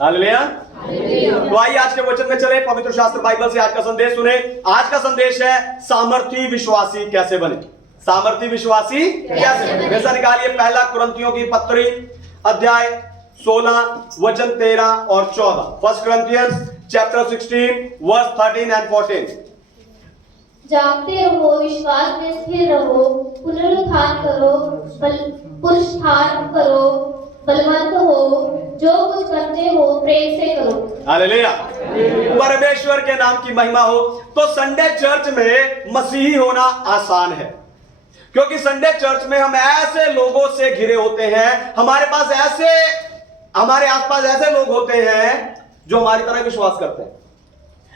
Hallelujah. तो आइए आज के वचन में चले, पवित्र शास्त्र बाइबल से आज का संदेश सुने। आज का संदेश है सामर्थी विश्वासी कैसे बने। सामर्थी विश्वासी कैसे बने। वैसा निकालिए पहला कुरिन्थियों की पत्री अध्याय 16 वचन 13 और 14। First Corinthians chapter 16 verse 13 and 14। जागते रहो, विश्वास में स्थिर रहो, पुनरुत्थान करो, पुरुषार्थ करो, बलवंत हो, जो कुछ करते हो प्रेम से करो। हालेलुया। परमेश्वर के नाम की महिमा हो। तो संडे चर्च में मसीही होना आसान है, क्योंकि संडे चर्च में हम ऐसे लोगों से घिरे होते हैं, हमारे आसपास ऐसे लोग होते हैं जो हमारी तरह विश्वास करते हैं।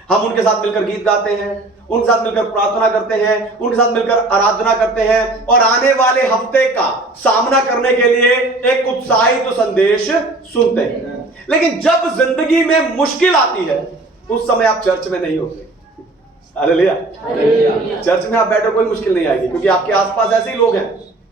हम उनके साथ मिलकर गीत गाते हैं, उनके साथ मिलकर प्रार्थना करते हैं, उनके साथ मिलकर आराधना करते हैं और आने वाले हफ्ते का सामना करने के लिए एक उत्साहित संदेश सुनते हैं। लेकिन जब जिंदगी में मुश्किल आती है उस समय आप चर्च में नहीं होते। हालेलुया। चर्च में आप बैठो, कोई मुश्किल नहीं आएगी, क्योंकि आपके आसपास ऐसे ही लोग हैं,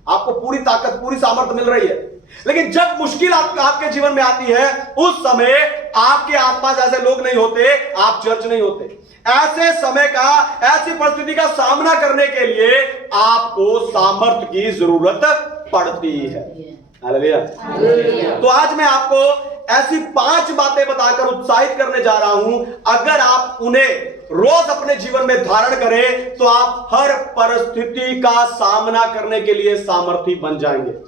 आपको पूरी ताकत पूरी सामर्थ्य मिल रही है। लेकिन जब मुश्किल आपके जीवन में आती है उस समय आपके आसपास ऐसे लोग नहीं होते, आप चर्च नहीं होते। ऐसे समय का, ऐसी परिस्थिति का सामना करने के लिए आपको सामर्थ्य की जरूरत पड़ती है। हालेलुया। तो आज मैं आपको ऐसी 5 बातें बताकर उत्साहित करने जा रहा हूं। अगर आप उन्हें रोज अपने जीवन में धारण करें तो आप हर परिस्थिति का सामना करने के लिए सामर्थी बन जाएंगे।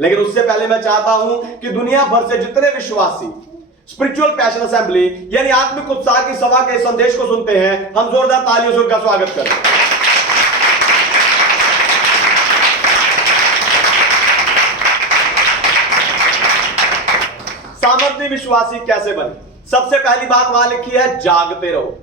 लेकिन उससे पहले मैं चाहता हूं कि दुनिया भर से जितने विश्वासी स्पिरिचुअल पैशन असेंबली यानी आत्मिक उत्साह की सभा के संदेश को सुनते हैं, हम जोरदार तालियों से उनका स्वागत करें। सामर्थी विश्वासी कैसे बने। सबसे पहली बात वहां लिखी है, जागते रहो।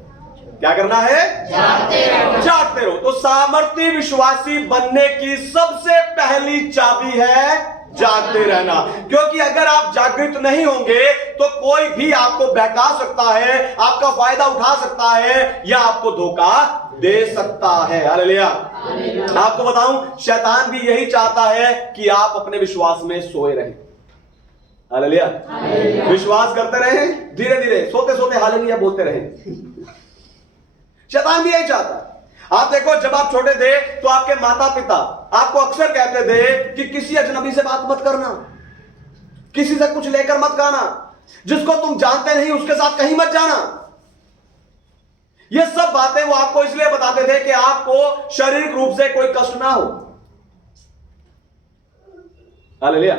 क्या करना है? जागते रहो। तो सामर्थी विश्वासी बनने की सबसे पहली चाबी है जागते रहना। क्योंकि अगर आप जागृत नहीं होंगे तो कोई भी आपको बहका सकता है, आपका फायदा उठा सकता है या आपको धोखा दे सकता है। हालेलुया। आपको बताऊं, शैतान भी यही चाहता है कि आप अपने विश्वास में सोए रहें। हालेलुया। विश्वास करते रहें, धीरे धीरे सोते सोते हालेलुया बोलते रहें। शैतान भी यही चाहता है। आप देखो, जब आप छोटे थे तो आपके माता पिता आपको अक्सर कहते थे कि किसी अजनबी से बात मत करना, किसी से कुछ लेकर मत खाना, जिसको तुम जानते नहीं उसके साथ कहीं मत जाना। ये सब बातें वो आपको इसलिए बताते थे कि आपको शारीरिक रूप से कोई कष्ट ना हो। हालेलुया।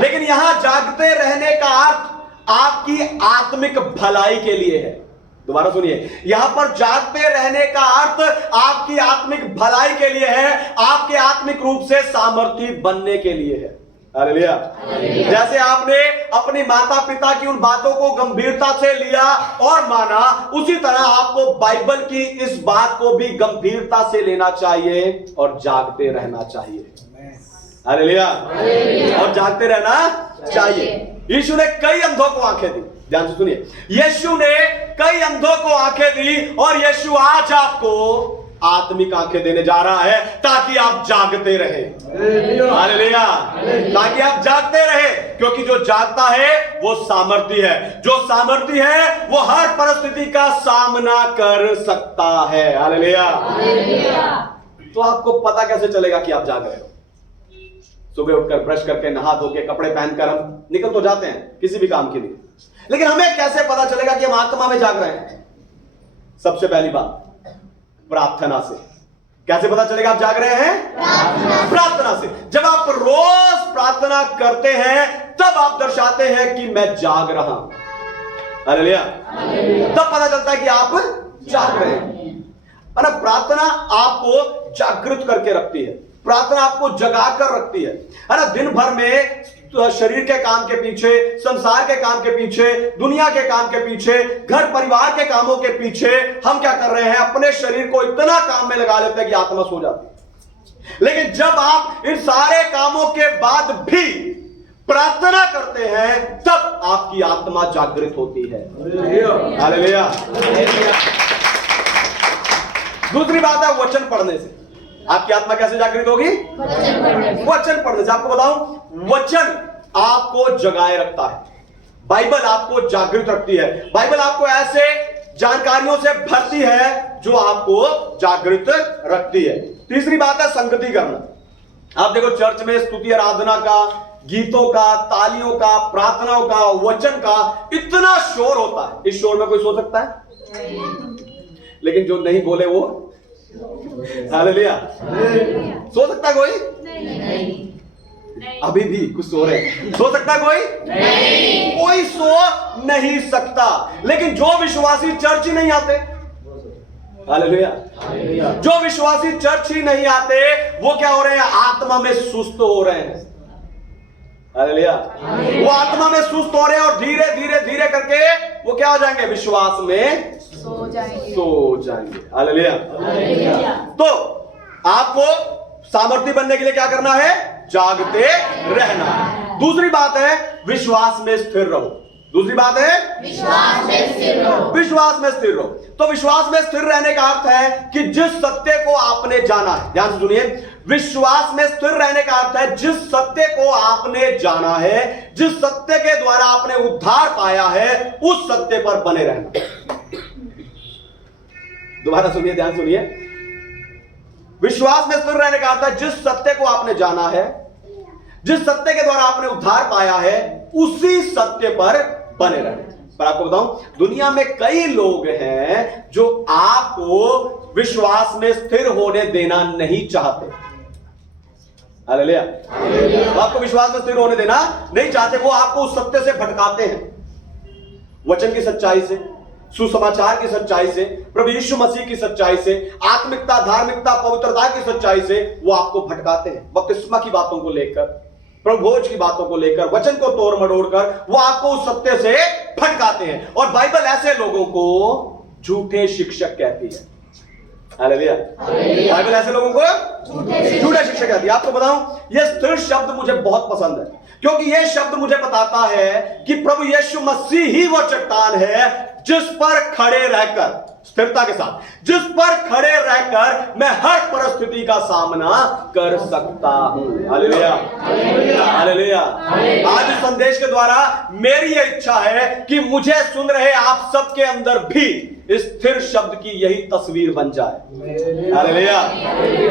लेकिन यहां जागते रहने का अर्थ आपकी आत्मिक भलाई के लिए है। दोबारा सुनिए, यहां पर जागते रहने का अर्थ आपकी आत्मिक भलाई के लिए है, आपके आत्मिक रूप से सामर्थी बनने के लिए है। हालेलुया। जैसे आपने अपनी माता पिता की उन बातों को गंभीरता से लिया और माना, उसी तरह आपको बाइबल की इस बात को भी गंभीरता से लेना चाहिए और जागते रहना चाहिए। हालेलुया। और जागते रहना चाहिए। यीशु ने कई अंधों को आंखें दी। ध्यान से सुनिए, यीशु ने कई अंधों को आंखें दी और यीशु आज आपको आत्मिक आंखें देने जा रहा है ताकि आप जागते रहें। हालेलुया। ताकि आप जागते रहें, क्योंकि जो जागता है वो सामर्थी है। जो सामर्थी है वो हर परिस्थिति का सामना कर सकता है। हालेलुया। तो आपको पता कैसे चलेगा कि आप जाग रहे हो? सुबह उठकर ब्रश करके नहा धो के कपड़े पहनकर हम निकल तो जाते हैं किसी भी काम के लिए, लेकिन हमें कैसे पता चलेगा कि हम आत्मा में जाग रहे हैं? सबसे पहली बात, प्रार्थना से। कैसे पता चलेगा आप जाग रहे हैं? प्रार्थना से। जब आप रोज प्रार्थना करते हैं तब आप दर्शाते हैं कि मैं जाग रहा हूं। हालेलुया। तब पता चलता है कि आप जाग रहे हैं। और प्रार्थना आपको जागृत करके रखती है, प्रार्थना आपको जगा कर रखती है ना। दिन भर में शरीर के काम के पीछे, संसार के काम के पीछे, दुनिया के काम के पीछे, घर परिवार के कामों के पीछे हम क्या कर रहे हैं? अपने शरीर को इतना काम में लगा लेते हैं कि आत्मा सो जाती है। लेकिन जब आप इन सारे कामों के बाद भी प्रार्थना करते हैं तब आपकी आत्मा जागृत होती है। हालेलुया। दूसरी बात है वचन पढ़ने से। आपकी आत्मा कैसे जागृत होगी? वचन पढ़ने से। आपको बताऊं, वचन आपको जगाए रखता है। बाइबल आपको जागृत रखती है। बाइबल आपको ऐसे जानकारियों से भरती है जो आपको जागृत रखती है। तीसरी बात है संगति करना। आप देखो चर्च में स्तुति आराधना का, गीतों का, तालियों का, प्रार्थनाओं का, वचन का इतना शोर होता है। इस शोर में कोई सो सकता है? लेकिन जो नहीं बोले वो हालेलुया। सो सकता है कोई? नहीं। अभी भी कुछ सो रहे। सो सकता है कोई? नहीं। कोई सो नहीं सकता। लेकिन जो विश्वासी चर्च ही नहीं आते, हालेलुया, जो विश्वासी चर्च ही नहीं आते, वो क्या हो रहे हैं? आत्मा में सुस्त हो रहे हैं। हालेलुया। वो आत्मा में सुस्त हो रहे हैं और धीरे धीरे धीरे करके वो क्या हो जाएंगे? विश्वास में सो जाएंगे। हालेलुया। तो आपको सामर्थी बनने के लिए क्या करना है? जागते रहना। दूसरी बात है विश्वास में स्थिर रहो। दूसरी बात है विश्वास में स्थिर रहो। विश्वास में स्थिर रहो। तो विश्वास में स्थिर रहने का अर्थ है कि जिस सत्य को आपने जाना है, ध्यान से सुनिए, विश्वास में स्थिर रहने का अर्थ है जिस सत्य को आपने जाना है, जिस सत्य के द्वारा आपने उद्धार पाया है, उस सत्य पर बने रहना। दोबारा सुनिए, ध्यान सुनिए। विश्वास में स्थिर रहने का अर्थ है जिस सत्य को आपने जाना है, जिस सत्य के द्वारा आपने उद्धार पाया है, उसी सत्य पर बने रहना। पर आपको बताऊं, दुनिया में कई लोग हैं जो आपको विश्वास में स्थिर होने देना नहीं चाहते। हालेलुया। वो आपको विश्वास में स्थिर होने देना नहीं चाहते। वो आपको उस सत्य से भटकाते हैं। वचन की सच्चाई से, सुसमाचार की सच्चाई से, प्रभु यीशु मसीह की सच्चाई से, आत्मिकता, धार्मिकता, पवित्रता की सच्चाई से वो आपको भटकाते हैं। बपतिस्मा की बातों को लेकर, प्रभु भोज की बातों को लेकर, वचन को तोड़ मरोड़ कर वो आपको उस सत्य से भटकाते हैं। और बाइबल ऐसे लोगों को झूठे शिक्षक कहती है। हालेलुया। बाइबल ऐसे लोगों को झूठे शिक्षक कहती है। आपको बताऊं, यह स्थिर शब्द मुझे बहुत पसंद है, क्योंकि यह शब्द मुझे बताता है कि प्रभु यीशु मसीह ही वो चट्टान है जिस पर खड़े रहकर, स्थिरता के साथ, जिस पर खड़े रहकर मैं हर परिस्थिति का सामना कर सकता हूं। Hallelujah, hallelujah. आज इस संदेश के द्वारा मेरी यह इच्छा है कि मुझे सुन रहे आप सबके अंदर भी स्थिर शब्द की यही तस्वीर बन जाए। Hallelujah,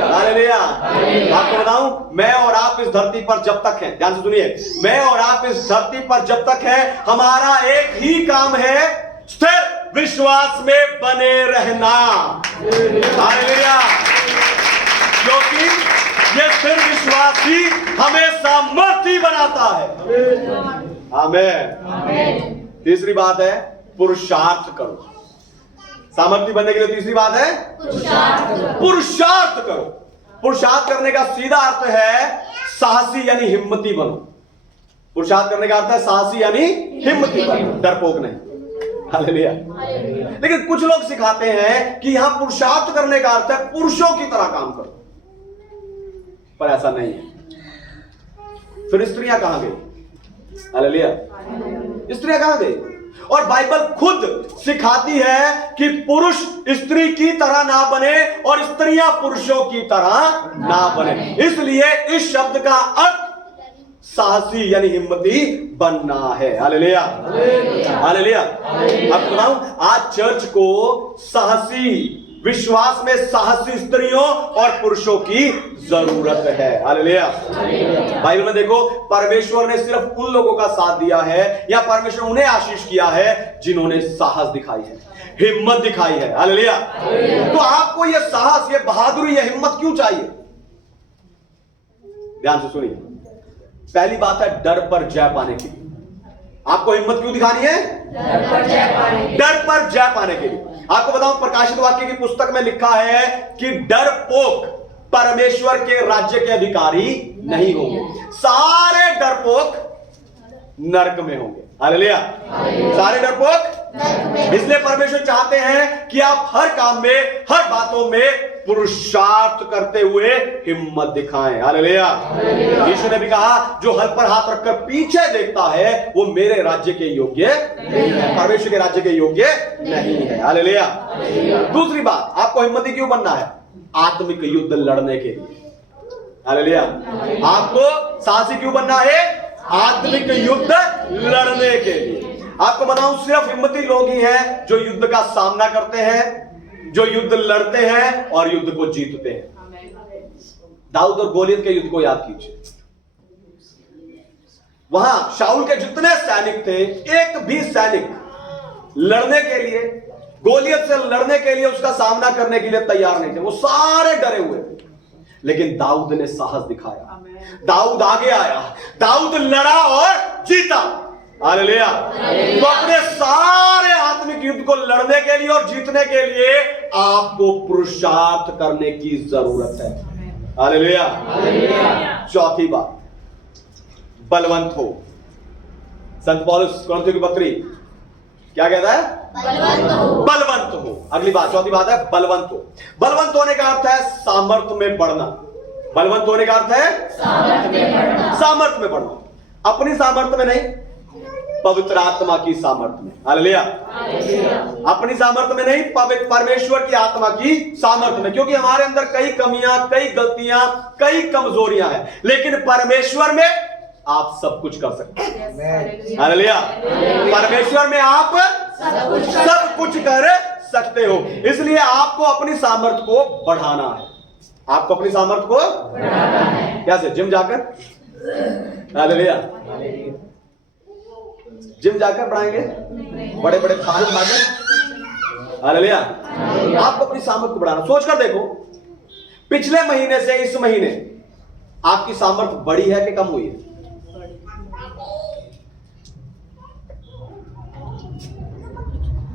hallelujah. आपको बताऊं, मैं और आप इस धरती पर जब तक हैं, ध्यान से सुनिए, मैं और आप इस धरती पर जब तक हैं, हमारा एक ही काम है, स्थिर विश्वास में बने रहना। हालेलुया। क्योंकि ये स्थिर विश्वास ही हमें सामर्थी बनाता है। आमीन। तीसरी बात है पुरुषार्थ करो। सामर्थी बनने के लिए तीसरी बात है पुरुषार्थ करो। पुरुषार्थ करने का सीधा अर्थ है साहसी यानी हिम्मती बनो। पुरुषार्थ करने का अर्थ है साहसी यानी हिम्मती बनो, डरपोक नहीं। हालेलुया। लेकिन कुछ लोग सिखाते हैं कि यहां पुरुषार्थ करने का अर्थ है पुरुषों की तरह काम करो, पर ऐसा नहीं है। फिर स्त्रियां कहां गई? हालेलुया। स्त्रियां कहां गई? और बाइबल खुद सिखाती है कि पुरुष स्त्री की तरह ना बने और स्त्रियां पुरुषों की तरह ना बने। इसलिए इस शब्द का अर्थ साहसी यानी हिम्मती बनना है। Hallelujah, hallelujah. अब बताऊं, आज चर्च को साहसी, विश्वास में साहसी स्त्रियों और पुरुषों की जरूरत है। हालेलुया। बाइबल में देखो, परमेश्वर ने सिर्फ उन लोगों का साथ दिया है या परमेश्वर उन्हें आशीष किया है जिन्होंने साहस दिखाई है, हिम्मत दिखाई है। हालेलुया। तो आपको यह साहस, यह बहादुरी, यह हिम्मत क्यों चाहिए? ध्यान से सुनिए। पहली बात है डर पर जय पाने की। आपको हिम्मत क्यों दिखानी है? डर पर जय पाने के लिए। आपको बताऊं, प्रकाशित वाक्य की पुस्तक में लिखा है कि डरपोक परमेश्वर के राज्य के अधिकारी नहीं होंगे। सारे डरपोक नरक में होंगे। हालेलुया। सारे डरपोक। इसलिए परमेश्वर चाहते हैं कि आप हर काम में, हर बातों में पुरुषार्थ करते हुए हिम्मत दिखाएं। हालेलुया। यीशु ने भी कहा, जो हल पर हाथ रखकर पीछे देखता है वो मेरे राज्य के योग्य नहीं है, परमेश्वर के राज्य के योग्य नहीं है। हालेलुया। दूसरी बात, आपको हिम्मती क्यों बनना है? आत्मिक युद्ध लड़ने के लिए। हालेलुया। आपको साहसी क्यों बनना है? आत्मिक युद्ध लड़ने के लिए। आपको बताऊं, सिर्फ हिम्मती लोग ही हैं जो युद्ध का सामना करते हैं, जो युद्ध लड़ते हैं और युद्ध को जीतते हैं। दाऊद और गोलियत के युद्ध को याद कीजिए। वहां शाऊल के जितने सैनिक थे, एक भी सैनिक लड़ने के लिए, गोलियत से लड़ने के लिए, उसका सामना करने के लिए तैयार नहीं थे। वो सारे डरे हुए थे। लेकिन दाऊद ने साहस दिखाया, दाऊद आगे आया, दाऊद लड़ा और जीता। हालेलुया। तो अपने सारे आत्मिक युद्ध को लड़ने के लिए और जीतने के लिए आपको पुरुषार्थ करने की जरूरत है। हालेलुया। चौथी बात, बलवंत हो। संत पौलुस कुरिन्थियों की पत्री क्या कहता है? बलवंत हो। अगली बात, चौथी बात है बलवंत हो। बलवंत होने का अर्थ है सामर्थ्य में बढ़ना। बलवंत होने का अर्थ है सामर्थ्य में बढ़ना। अपनी सामर्थ्य में नहीं, पवित्र आत्मा की सामर्थ्य में। हालेलुया। अपनी सामर्थ्य में नहीं, पवित्र परमेश्वर की आत्मा की सामर्थ्य में। क्योंकि हमारे अंदर कई कमियां, कई गलतियां, कई कमजोरियां हैं, लेकिन परमेश्वर में आप सब कुछ कर सकते हैं। हालेलुया। परमेश्वर में आप सब कुछ कर सकते हो। इसलिए आपको अपनी सामर्थ्य को बढ़ाना है। आपको अपनी सामर्थ्य को बढ़ाना है। कैसे? जिम जाकर। हालेलुया। जिम जाकर बढ़ाएंगे, बड़े बड़े थाल खाकर। हालेलुया। आपको अपनी सामर्थ्य को बढ़ाना। सोचकर देखो, पिछले महीने से इस महीने आपकी सामर्थ्य बढ़ी है कि कम हुई है?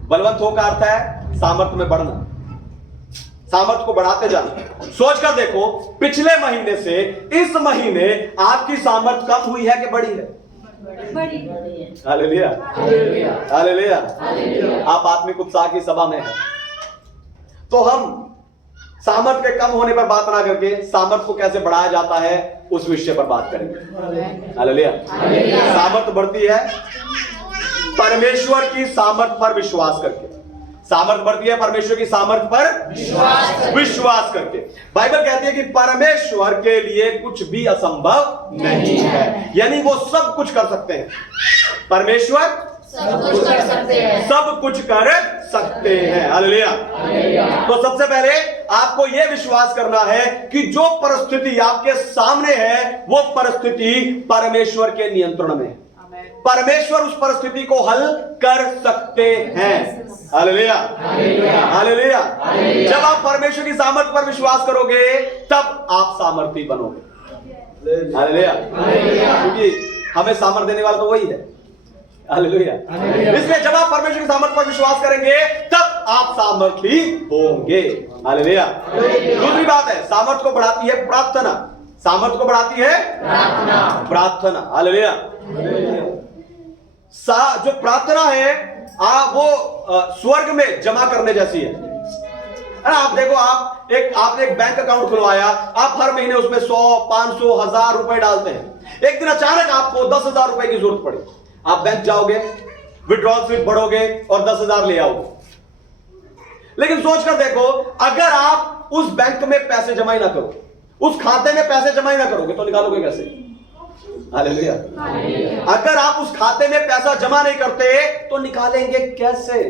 बलवंत हो का अर्थ है सामर्थ्य में बढ़ना, सामर्थ्य को बढ़ाते जाना। सोचकर देखो, पिछले महीने से इस महीने आपकी सामर्थ्य कम हुई है कि बढ़ी है? हालेलुया। हालेलुया। आप आत्मिक उत्साह की सभा में हैं, तो हम सामर्थ्य के कम होने पर बात ना करके सामर्थ्य को कैसे बढ़ाया जाता है उस विषय पर बात करेंगे। हालेलुया। सामर्थ्य बढ़ती है परमेश्वर की सामर्थ्य पर विश्वास करके। सामर्थ्य बढ़ती है परमेश्वर की सामर्थ्य पर विश्वास करके। बाइबल कहती है कि परमेश्वर के लिए कुछ भी असंभव नहीं है, यानी वो सब कुछ कर सकते हैं। परमेश्वर सब कुछ कर सकते हैं, सब कुछ कर सकते हैं। हालेलुया। तो सबसे पहले आपको यह विश्वास करना है कि जो परिस्थिति आपके सामने है वो परिस्थिति परमेश्वर के नियंत्रण में है। परमेश्वर उस परिस्थिति को हल कर सकते हैं। हालेलुया। हालेलुया। जब आप परमेश्वर की सामर्थ्य पर विश्वास करोगे तब आप सामर्थी बनोगे। हालेलुया। क्योंकि हमें सामर्थ्य देने वाला तो वही है। हालेलुया। इसलिए जब आप परमेश्वर की सामर्थ्य पर विश्वास करेंगे तब आप सामर्थी होंगे। हालेलुया। दूसरी बात है, सामर्थ्य को बढ़ाती है प्रार्थना। सामर्थ्य को बढ़ाती है प्रार्थना। हालेलुया। जो प्रार्थना है वो स्वर्ग में जमा करने जैसी है। आप देखो, आपने एक बैंक अकाउंट खुलवाया, आप हर महीने उसमें 100, 500, 1000 रुपए डालते हैं। एक दिन अचानक आपको 10,000 रुपए की जरूरत पड़ी, आप बैंक जाओगे, विड्रॉल स्लिप भरोगे और 10,000 ले आओगे। लेकिन सोचकर देखो, अगर आप उस बैंक में पैसे जमा ही ना करो, उस खाते में पैसे जमा ही ना करोगे तो निकालोगे कैसे? हालेलुया। अगर आप उस खाते में पैसा जमा नहीं करते तो निकालेंगे कैसे?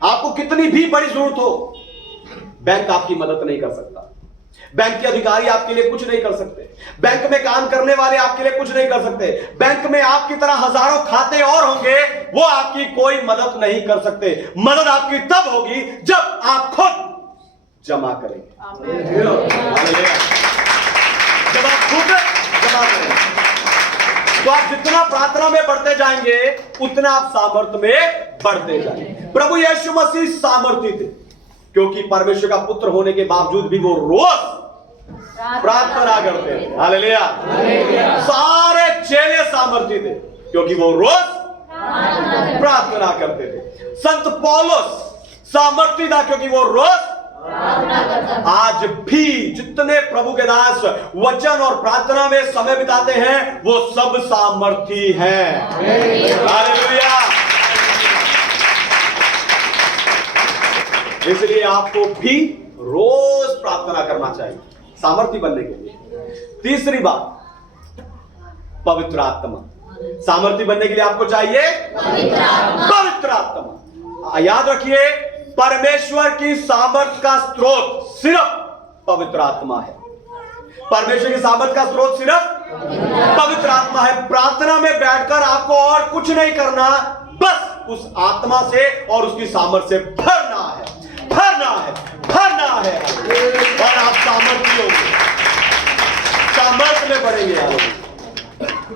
आपको कितनी भी बड़ी जरूरत हो, बैंक आपकी मदद नहीं कर सकता। बैंक के अधिकारी आपके लिए कुछ नहीं कर सकते। बैंक में काम करने वाले आपके लिए कुछ नहीं कर सकते। बैंक में आपकी तरह हजारों खाते और होंगे, वो आपकी कोई मदद नहीं कर सकते। मदद आपकी तब होगी जब आप खुद जमा करेंगे। जब आप खुद जमा करेंगे तो आप जितना प्रार्थना में बढ़ते जाएंगे उतना आप सामर्थ्य में बढ़ते जाएंगे। प्रभु यीशु मसीह सामर्थी थे क्योंकि परमेश्वर का पुत्र होने के बावजूद भी वो रोज प्रार्थना करते थे। हालेलुया। सारे चेले सामर्थी थे क्योंकि वो रोज प्रार्थना करते थे। संत पौलुस सामर्थी था क्योंकि वो रोज। आज भी जितने प्रभु के दास वचन और प्रार्थना में समय बिताते हैं वो सब सामर्थी हैं। हालेलुया। इसलिए आपको भी रोज प्रार्थना करना चाहिए सामर्थी बनने के लिए। तीसरी बात, पवित्र आत्मा। सामर्थी बनने के लिए आपको चाहिए पवित्र आत्मा। याद रखिए, परमेश्वर की सामर्थ का स्रोत सिर्फ पवित्र आत्मा है। परमेश्वर की सामर्थ का स्रोत सिर्फ पवित्र आत्मा है। प्रार्थना में बैठकर आपको और कुछ नहीं करना, बस उस आत्मा से और उसकी सामर्थ से भरना है, भरना है, भरना है, और आप सामर्थी होंगे, सामर्थ में बढ़ेंगे।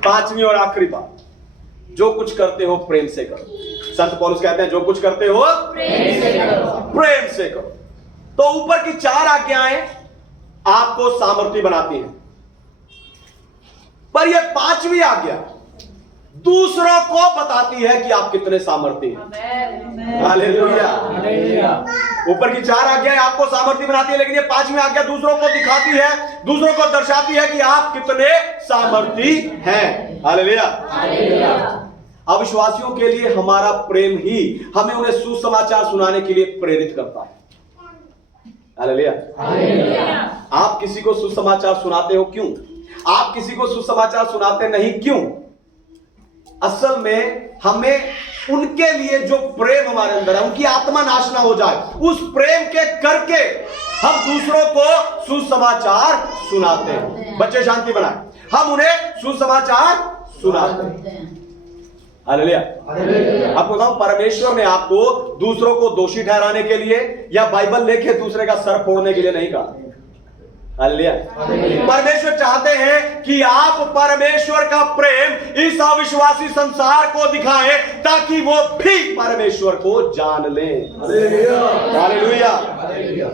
पांचवी और आखिरी बात, जो कुछ करते हो प्रेम से करो। संत पौलुस कहते हैं जो कुछ करते हो प्रेम से करो, प्रेम से करो। तो ऊपर की 4 आज्ञाएं आपको सामर्थी बनाती हैं, पर यह 5वीं आज्ञा दूसरों को बताती है कि आप कितने सामर्थी हैं। हालेलुया। ऊपर की 4 आज्ञाएं आपको सामर्थी बनाती है, लेकिन ये 5वीं आज्ञा दूसरों को दिखाती है, दूसरों को दर्शाती है कि आप कितने सामर्थी हैं। हालेलुया। अविश्वासियों के लिए हमारा प्रेम ही हमें उन्हें सुसमाचार सुनाने के लिए प्रेरित करता है। हालेलुया। आप किसी को सुसमाचार सुनाते हो क्यों? आप किसी को सुसमाचार सुनाते नहीं क्यों? असल में हमें उनके लिए जो प्रेम हमारे अंदर है, उनकी आत्मा नाश ना हो जाए, उस प्रेम के करके हम दूसरों को सुसमाचार सुनाते हैं। बच्चे शांति बनाए, हम उन्हें सुसमाचार सुनाते हैं। हालेलुया। आपको बताऊं, परमेश्वर ने आपको दूसरों को दोषी ठहराने के लिए या बाइबल लेके दूसरे का सर फोड़ने के लिए नहीं कहा। हालेलुया। परमेश्वर चाहते हैं कि आप परमेश्वर का प्रेम इस अविश्वासी संसार को दिखाएं, ताकि वो भी परमेश्वर को जान लें। हालेलुया।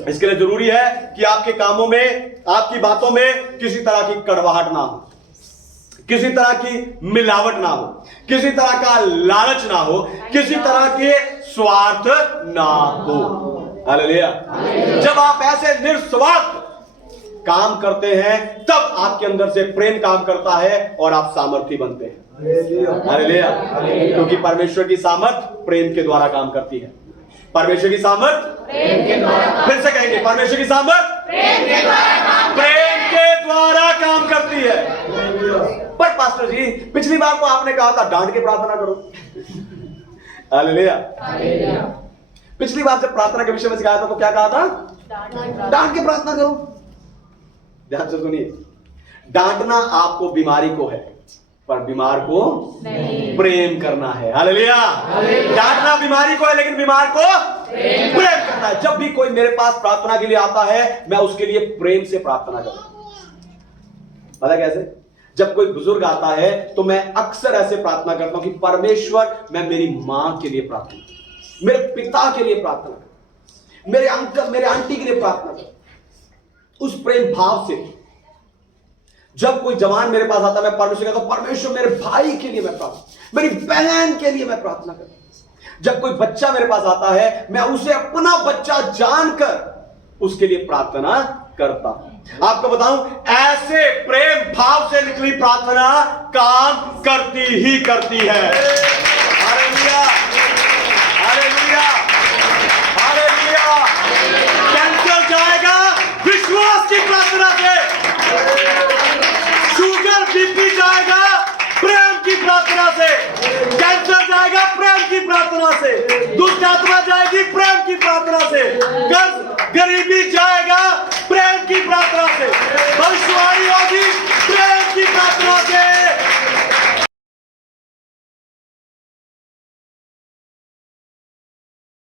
इसके लिए जरूरी है कि आपके कामों में, आपकी बातों में किसी तरह की कड़वाहट ना हो, किसी तरह की मिलावट ना हो, किसी तरह का लालच ना हो, किसी तरह के स्वार्थ ना हो। हालेलुया। जब आप ऐसे निस्वार्थ काम करते हैं, तब आपके अंदर से प्रेम काम करता है और आप सामर्थी बनते हैं। हालेलुया। क्योंकि परमेश्वर की सामर्थ प्रेम के द्वारा काम करती है। परमेश्वर की सामर्थ प्रेम के द्वारा, फिर से कहेंगे, परमेश्वर की सामर्थ प्रेम के द्वारा काम करती है। पर पास्टर जी, पिछली बार तो आपने कहा था डांट के प्रार्थना करो। हालेलुया। पिछली बार जब प्रार्थना के विषय में सिखाया था तो क्या कहा था? डांट के प्रार्थना करो। ध्यान से सुनिए, डांटना आपको बीमारी को है, पर बीमार को प्रेम करना है। हालेलुया। डांटना बीमारी को है, लेकिन बीमार को प्रेम करना है। जब भी कोई मेरे पास प्रार्थना के लिए आता है, मैं उसके लिए प्रेम से प्रार्थना करता हूं। पता कैसे? जब कोई बुजुर्ग आता है तो मैं अक्सर ऐसे प्रार्थना करता हूं कि परमेश्वर, मैं मेरी मां के लिए प्रार्थना करता, मेरे पिता के लिए प्रार्थना करता, मेरे अंकल, मेरे आंटी के लिए प्रार्थना करता, उस प्रेम भाव से। जब कोई जवान मेरे पास आता है, मैं परमेश्वर कहता हूं, परमेश्वर मेरे भाई के लिए मैं प्रार्थना, मेरी बहन के लिए मैं प्रार्थना करता हूं। जब कोई बच्चा मेरे पास आता है, मैं उसे अपना बच्चा जानकर उसके लिए प्रार्थना करता हूं। आपको बताऊं, ऐसे प्रेम भाव से निकली प्रार्थना काम करती ही करती है। हालेलुया। हालेलुया। हालेलुया। कैंसर जाएगा विश्वास की प्रार्थना से, शुगर बीपी जाएगा प्रेम की प्रार्थना से, कैंसर जाएगा प्रेम की प्रार्थना से, दुष्ट आत्मा जाएगी प्रेम की प्रार्थना से, गरीबी जाए